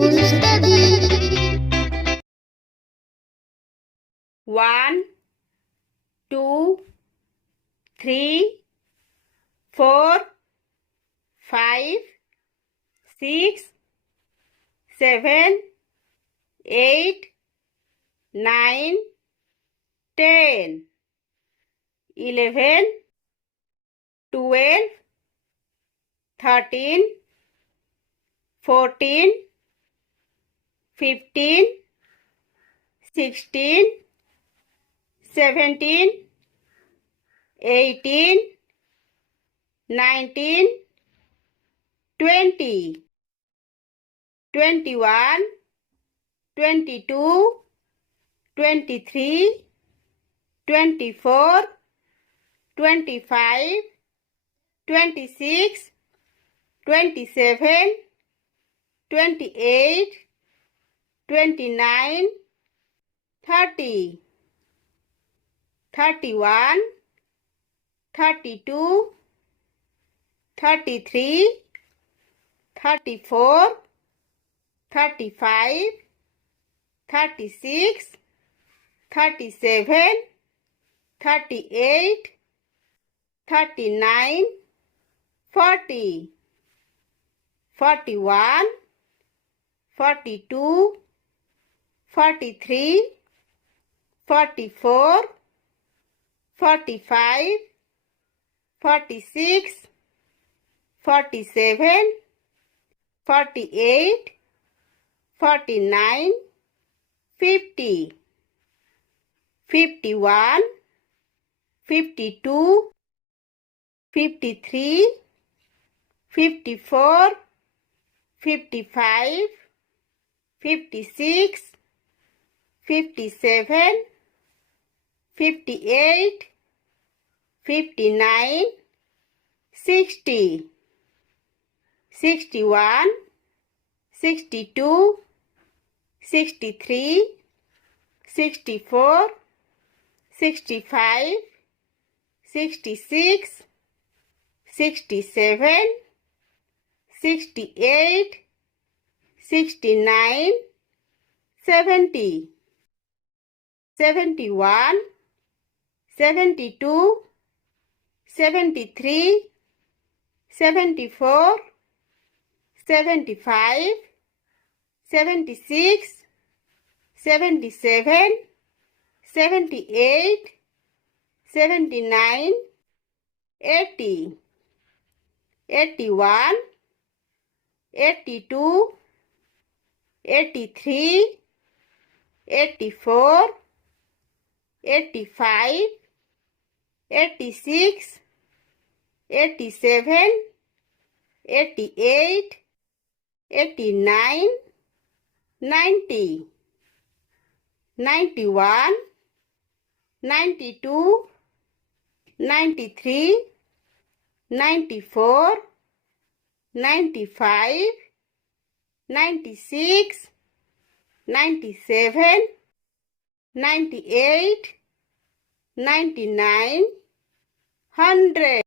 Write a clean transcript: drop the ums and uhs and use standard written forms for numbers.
to study. 1, 2, 3, 4, 5, 6, 7, 8, 9, 10, 11, 12, 13, 14, 15, 16, 17, 18, 19, 20, 21, 22, 23, 24, 25, 26, 27, 28, 29, 30, 31, 32, 33, 34, 35, 36, 37, 38, 39, 40, 41, 42, 43, 44, 45, 46, 47, 48, 49, 50, 51, 52, 53, 54, 55, 56, 57, 58, 59, 60, 61, 62, 63, 64, 65, 66, 67, 68, 69, 70, 71, 72, 73, 74, 75, 76, 77, 78, 79, 80, 81, 82, 83, 84, 85, 86, 87, 88, 89, 90, 91, 92, 93, 94, 95, 96, 97, 98, 99, 100.